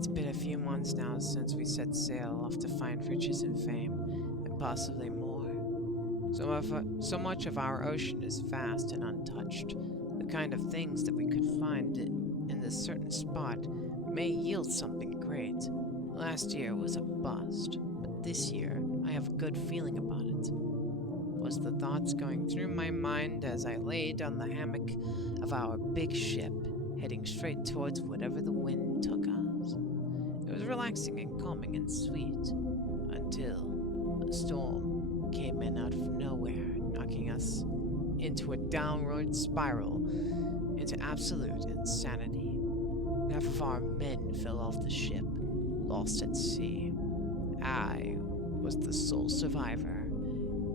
It's been a few months now since we set sail off to find riches and fame, and possibly more. So much of our ocean is vast and untouched. The kind of things that we could find in this certain spot may yield something great. Last year was a bust, but this year I have a good feeling about it. Was the thoughts going through my mind as I laid on the hammock of our big ship, heading straight towards whatever the wind took us. It was relaxing and calming and sweet, until a storm came in out of nowhere, knocking us into a downward spiral, into absolute insanity. Half of our men fell off the ship, lost at sea. I was the sole survivor,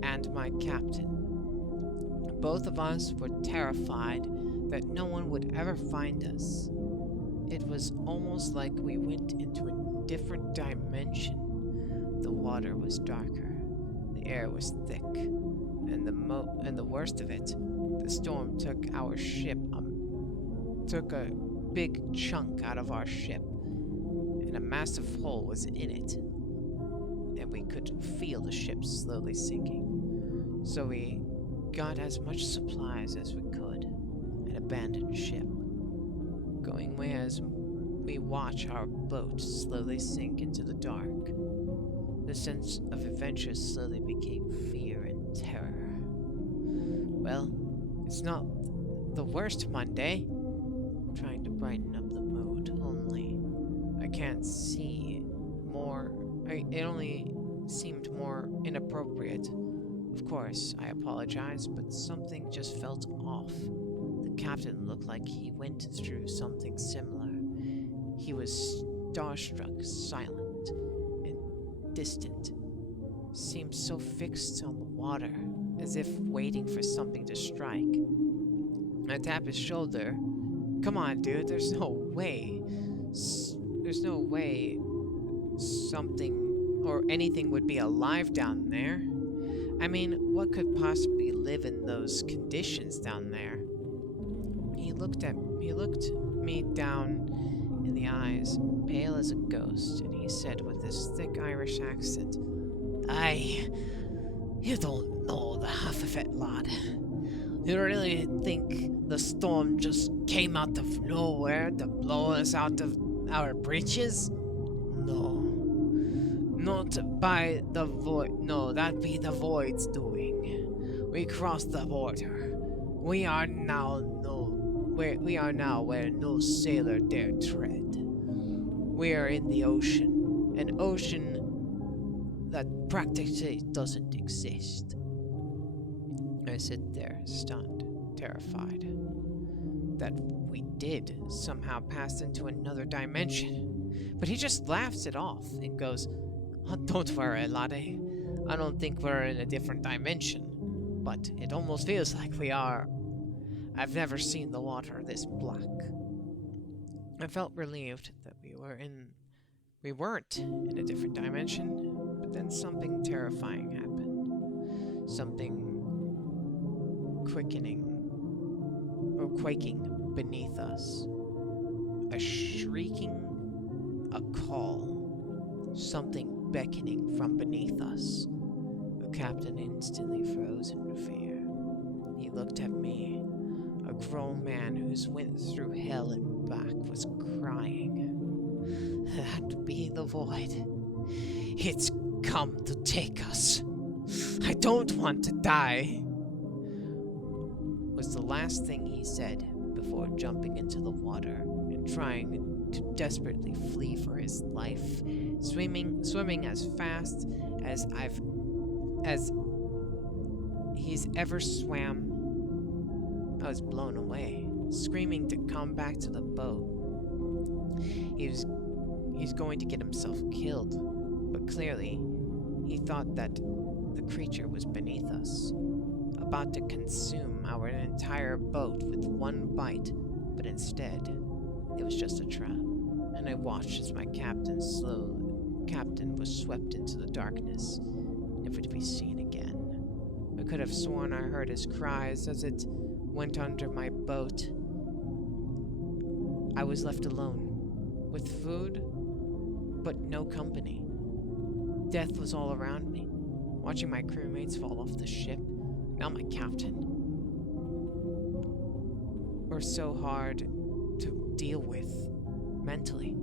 and my captain. Both of us were terrified that no one would ever find us. It was almost like we went into a different dimension. The water was darker, the air was thick, and the worst of it, the storm took our ship, took a big chunk out of our ship, and a massive hole was in it, and we could feel the ship slowly sinking. So we got as much supplies as we could and abandoned ship, going away as we watch our boat slowly sink into the dark. The sense of adventure slowly became fear and terror. Well, it's not the worst Monday. I'm trying to brighten up the mood, only I can't see more. It only seemed more inappropriate. Of course, I apologize, but something just felt off. The captain looked like he went through something similar. He was starstruck, silent, and distant. Seemed so fixed on the water, as if waiting for something to strike. I tap his shoulder. Come on, dude, there's no way something or anything would be alive down there. I mean, what could possibly live in those conditions down there? He looked me down in the eyes, pale as a ghost, and he said with his thick Irish accent, You don't know the half of it, lad. You really think the storm just came out of nowhere to blow us out of our breeches? No. Not by the void. No, that be the void's doing. We crossed the border. We are now where no sailor dare tread. We are in the ocean, an ocean that practically doesn't exist. I sit there, stunned, terrified, that we did somehow pass into another dimension. But he just laughs it off and goes, "Oh, don't worry, laddie. I don't think we're in a different dimension, but it almost feels like we are. I've never seen the water this black." I felt relieved that we weren't in a different dimension, but then something terrifying happened. Something quaking beneath us. A shrieking, a call, something beckoning from beneath us. The captain instantly froze in fear. He looked at me, a grown man who's went through hell and back was crying. That be the void. It's come to take us. I don't want to die, was the last thing he said before jumping into the water and trying to desperately flee for his life, swimming as fast as he's ever swam. I was blown away, screaming to come back to the boat. He's going to get himself killed, but clearly he thought that the creature was beneath us, about to consume our entire boat with one bite, but instead, it was just a trap, and I watched as my captain was swept into the darkness, never to be seen again. I could have sworn I heard his cries as it went under my boat. I was left alone, with food but no company. Death was all around me, watching my crewmates fall off the ship, now my captain, were so hard to deal with mentally.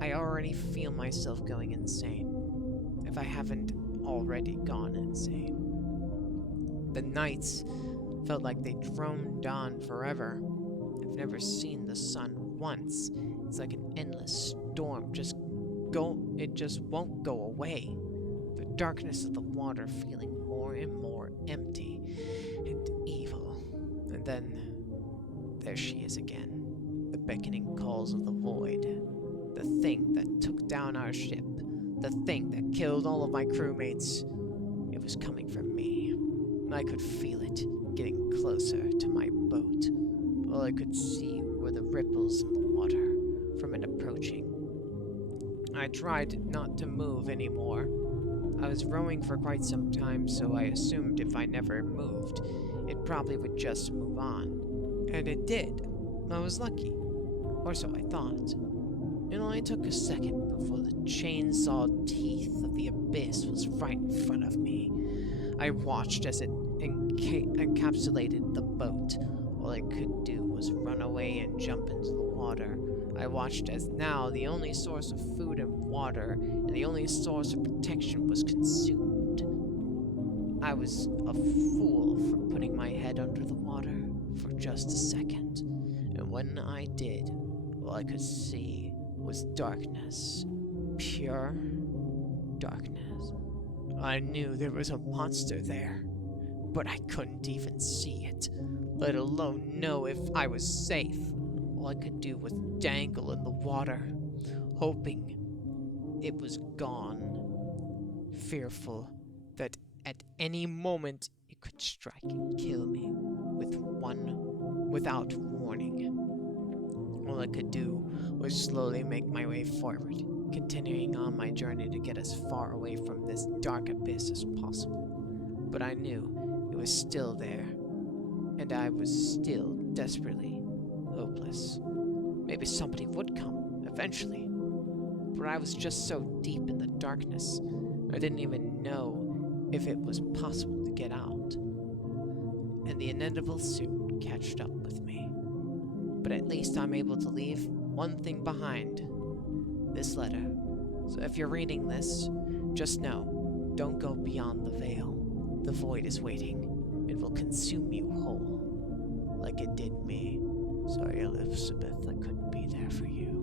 I already feel myself going insane, if I haven't already gone insane. The nights felt like they droned on forever. I've never seen the sun once. It's like an endless storm, it just won't go away. The darkness of the water feeling more and more empty and evil. And then there she is again, the beckoning calls of the void. The thing that took down our ship, the thing that killed all of my crewmates. It was coming for me. I could feel it getting closer to my boat. All I could see were the ripples in the water from it approaching. I tried not to move anymore. I was rowing for quite some time, so I assumed if I never moved, it probably would just move on. And it did. I was lucky. Or so I thought. It only took a second before the chainsaw teeth of the abyss was right in front of me. I watched as it encapsulated the boat. All I could do was run away and jump into the water. I watched as now the only source of food and water, and the only source of protection was consumed. I was a fool for putting my head under the water for just a second. And when I did, all I could see was darkness. Pure darkness. I knew there was a monster there, but I couldn't even see it, let alone know if I was safe. All I could do was dangle in the water, hoping it was gone, fearful that at any moment it could strike and kill me without warning. All I could do was slowly make my way forward, continuing on my journey to get as far away from this dark abyss as possible. But I knew it was still there, and I was still desperately hopeless. Maybe somebody would come, eventually. But I was just so deep in the darkness, I didn't even know if it was possible to get out. And the inevitable soon catched up with me. But at least I'm able to leave one thing behind. This letter. So if you're reading this, just know, don't go beyond the veil. The void is waiting. It will consume you whole, like it did me. Sorry, Elizabeth, I couldn't be there for you.